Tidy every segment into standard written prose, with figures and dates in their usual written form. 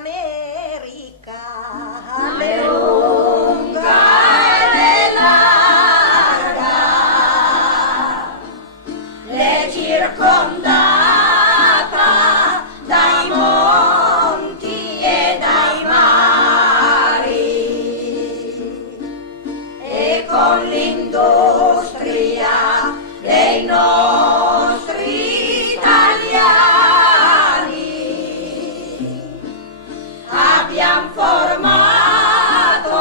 America, è lunga e larga, è circondata dai monti e dai mari, e con l'industria dei nostri italiani abbiamo formato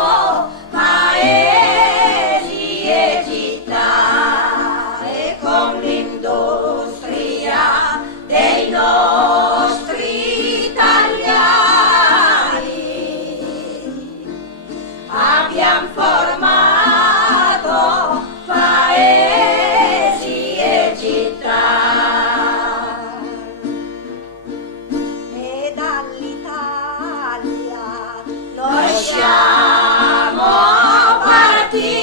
paesi e città, e con l'industria dei nostri italiani abbiamo formato paesi e città. e dall'Italia Noi siamo partiti,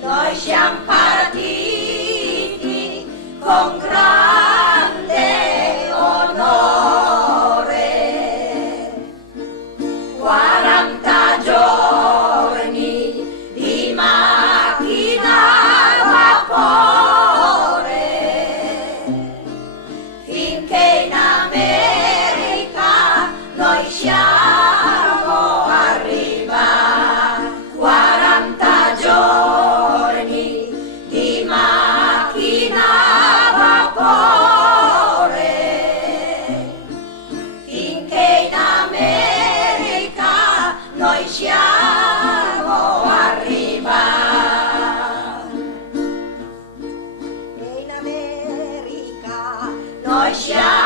noi siamo partiti con grande onore, 40 giorni di macchina a vapore, finché in America noi siamo arrivati. 40 giorni di macchina a vapore, finché in America noi siamo arrivati. e in America Noi siamo